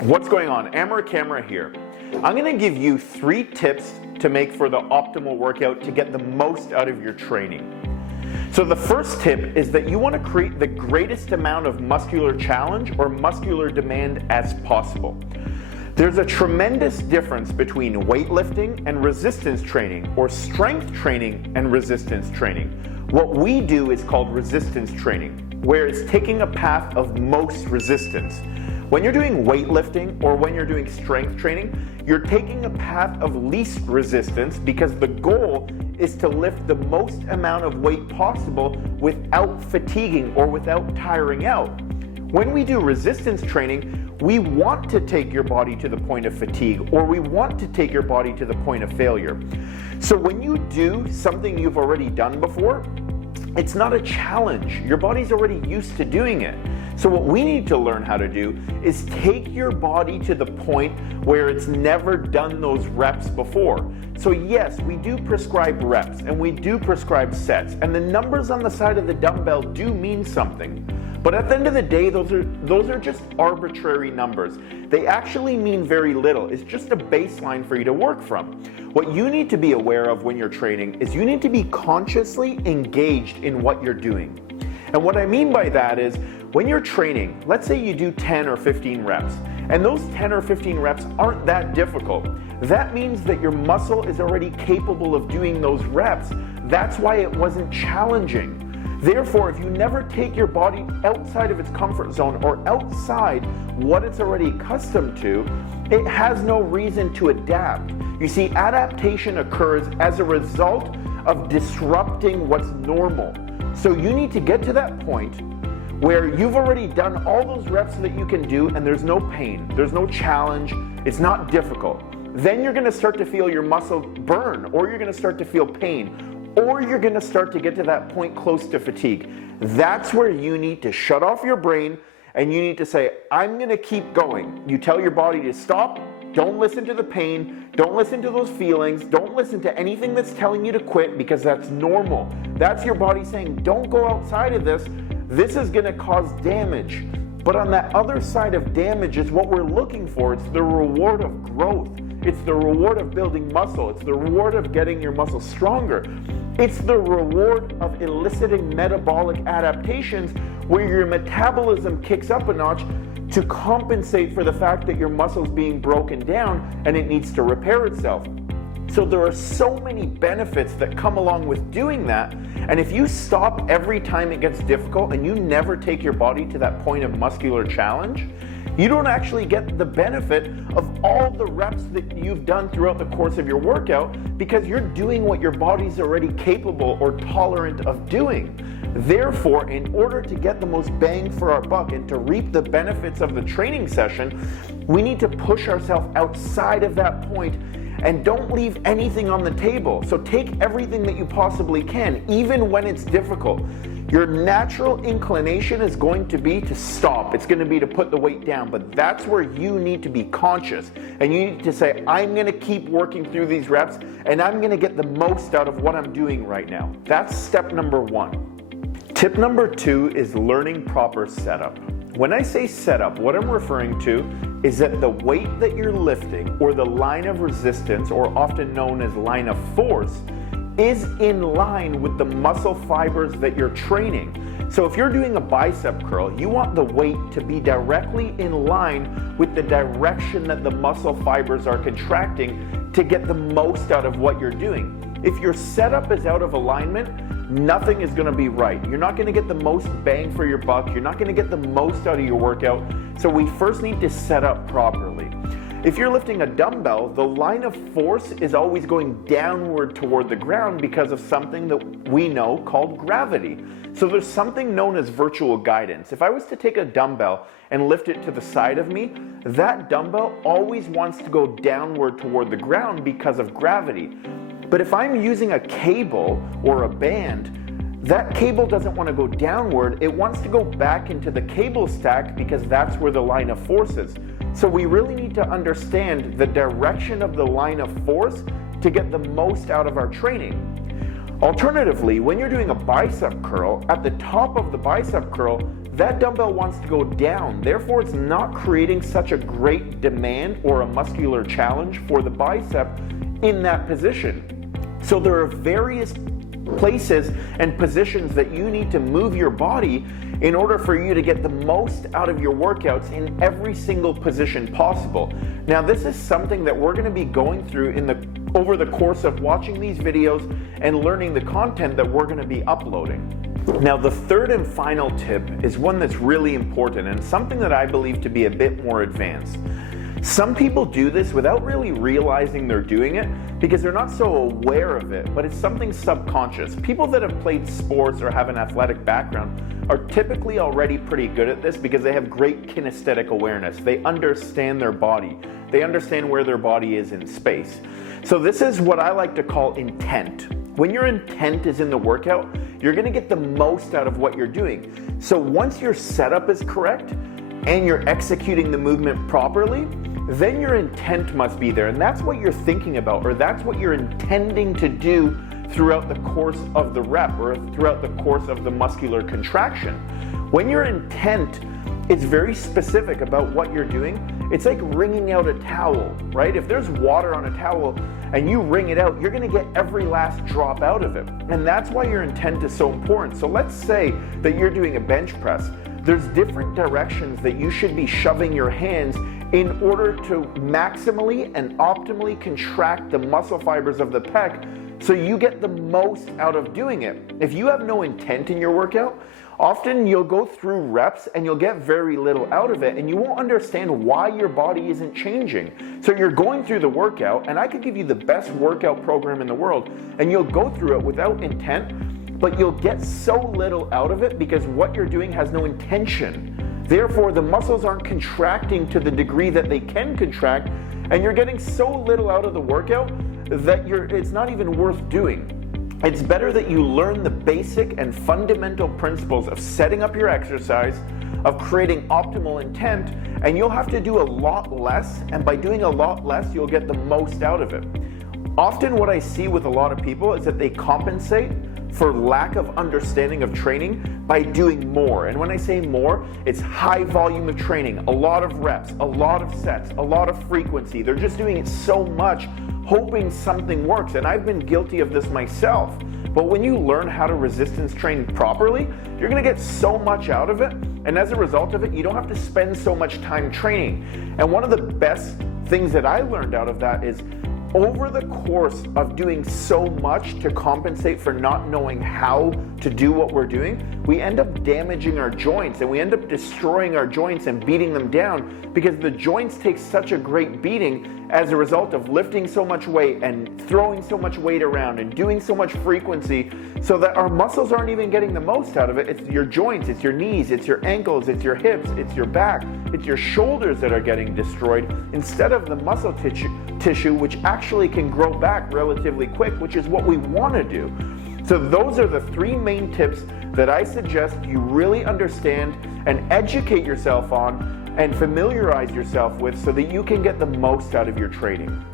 What's going on? Amber Camera here. I'm going to give you 3 tips to make for the optimal workout to get the most out of your training. So the first tip is that you want to create the greatest amount of muscular challenge or muscular demand as possible. There's a tremendous difference between weightlifting and resistance training, or strength training and resistance training. What we do is called resistance training, where it's taking a path of most resistance. When you're doing weightlifting or when you're doing strength training, you're taking a path of least resistance because the goal is to lift the most amount of weight possible without fatiguing or without tiring out. When we do resistance training, we want to take your body to the point of fatigue, or we want to take your body to the point of failure. So when you do something you've already done before, it's not a challenge. Your body's already used to doing it. So what we need to learn how to do is take your body to the point where it's never done those reps before. So yes, we do prescribe reps and we do prescribe sets, and the numbers on the side of the dumbbell do mean something. But at the end of the day, those are just arbitrary numbers. They actually mean very little. It's just a baseline for you to work from. What you need to be aware of when you're training is you need to be consciously engaged in what you're doing. And what I mean by that is, when you're training, let's say you do 10 or 15 reps, and those 10 or 15 reps aren't that difficult. That means that your muscle is already capable of doing those reps. That's why it wasn't challenging. Therefore, if you never take your body outside of its comfort zone or outside what it's already accustomed to, it has no reason to adapt. You see, adaptation occurs as a result of disrupting what's normal. So you need to get to that point where you've already done all those reps that you can do and there's no pain, there's no challenge, it's not difficult. Then you're gonna start to feel your muscle burn, or you're gonna start to feel pain, or you're gonna start to get to that point close to fatigue. That's where you need to shut off your brain and you need to say, I'm gonna keep going. You tell your body to stop. Don't listen to the pain, don't listen to those feelings, don't listen to anything that's telling you to quit, because that's normal. That's your body saying, don't go outside of this. This is gonna cause damage. But on that other side of damage is what we're looking for. It's the reward of growth. It's the reward of building muscle. It's the reward of getting your muscle stronger. It's the reward of eliciting metabolic adaptations where your metabolism kicks up a notch to compensate for the fact that your muscle's being broken down and it needs to repair itself. So there are so many benefits that come along with doing that, and if you stop every time it gets difficult and you never take your body to that point of muscular challenge, you don't actually get the benefit of all the reps that you've done throughout the course of your workout, because you're doing what your body's already capable or tolerant of doing. Therefore, in order to get the most bang for our buck and to reap the benefits of the training session, we need to push ourselves outside of that point and don't leave anything on the table. So take everything that you possibly can, even when it's difficult. Your natural inclination is going to be to stop. It's going to be to put the weight down, but that's where you need to be conscious. And you need to say, I'm going to keep working through these reps and I'm going to get the most out of what I'm doing right now. That's step number 1. Tip number 2 is learning proper setup. When I say setup, what I'm referring to is that the weight that you're lifting, or the line of resistance, or often known as line of force, is in line with the muscle fibers that you're training. So if you're doing a bicep curl, you want the weight to be directly in line with the direction that the muscle fibers are contracting to get the most out of what you're doing. If your setup is out of alignment, nothing is going to be right. You're not going to get the most bang for your buck. You're not going to get the most out of your workout. So we first need to set up properly. If you're lifting a dumbbell, the line of force is always going downward toward the ground because of something that we know called gravity. So there's something known as virtual guidance. If I was to take a dumbbell and lift it to the side of me, that dumbbell always wants to go downward toward the ground because of gravity. But if I'm using a cable or a band, that cable doesn't want to go downward, it wants to go back into the cable stack because that's where the line of force is. So we really need to understand the direction of the line of force to get the most out of our training. Alternatively, when you're doing a bicep curl, at the top of the bicep curl, that dumbbell wants to go down. Therefore, it's not creating such a great demand or a muscular challenge for the bicep in that position. So there are various places and positions that you need to move your body in order for you to get the most out of your workouts in every single position possible. Now, this is something that we're going to be going through over the course of watching these videos and learning the content that we're going to be uploading. Now, the third and final tip is one that's really important and something that I believe to be a bit more advanced. Some people do this without really realizing they're doing it because they're not so aware of it, but it's something subconscious. People that have played sports or have an athletic background are typically already pretty good at this because they have great kinesthetic awareness. They understand their body. They understand where their body is in space. So this is what I like to call intent. When your intent is in the workout, you're going to get the most out of what you're doing. So once your setup is correct and you're executing the movement properly, then your intent must be there. And that's what you're thinking about, or that's what you're intending to do throughout the course of the rep or throughout the course of the muscular contraction. When your intent is very specific about what you're doing, it's like wringing out a towel, right? If there's water on a towel and you wring it out, you're gonna get every last drop out of it. And that's why your intent is so important. So let's say that you're doing a bench press. There's different directions that you should be shoving your hands in order to maximally and optimally contract the muscle fibers of the pec so you get the most out of doing it. If you have no intent in your workout, often you'll go through reps and you'll get very little out of it and you won't understand why your body isn't changing. So you're going through the workout, and I could give you the best workout program in the world, and you'll go through it without intent, but you'll get so little out of it because what you're doing has no intention. Therefore, the muscles aren't contracting to the degree that they can contract, and you're getting so little out of the workout that it's not even worth doing. It's better that you learn the basic and fundamental principles of setting up your exercise, of creating optimal intent, and you'll have to do a lot less, and by doing a lot less, you'll get the most out of it. Often what I see with a lot of people is that they compensate for lack of understanding of training by doing more. And when I say more, it's high volume of training, a lot of reps, a lot of sets, a lot of frequency. They're just doing it so much, hoping something works. And I've been guilty of this myself. But when you learn how to resistance train properly, you're gonna get so much out of it. And as a result of it, you don't have to spend so much time training. And one of the best things that I learned out of that is over the course of doing so much to compensate for not knowing how to do what we're doing, we end up damaging our joints and we end up destroying our joints and beating them down because the joints take such a great beating as a result of lifting so much weight and throwing so much weight around and doing so much frequency so that our muscles aren't even getting the most out of it. It's your joints, it's your knees, it's your ankles, it's your hips, it's your back, it's your shoulders that are getting destroyed instead of the muscle tissue which actually can grow back relatively quick, which is what we want to do. So those are the three main tips that I suggest you really understand and educate yourself on and familiarize yourself with so that you can get the most out of your training.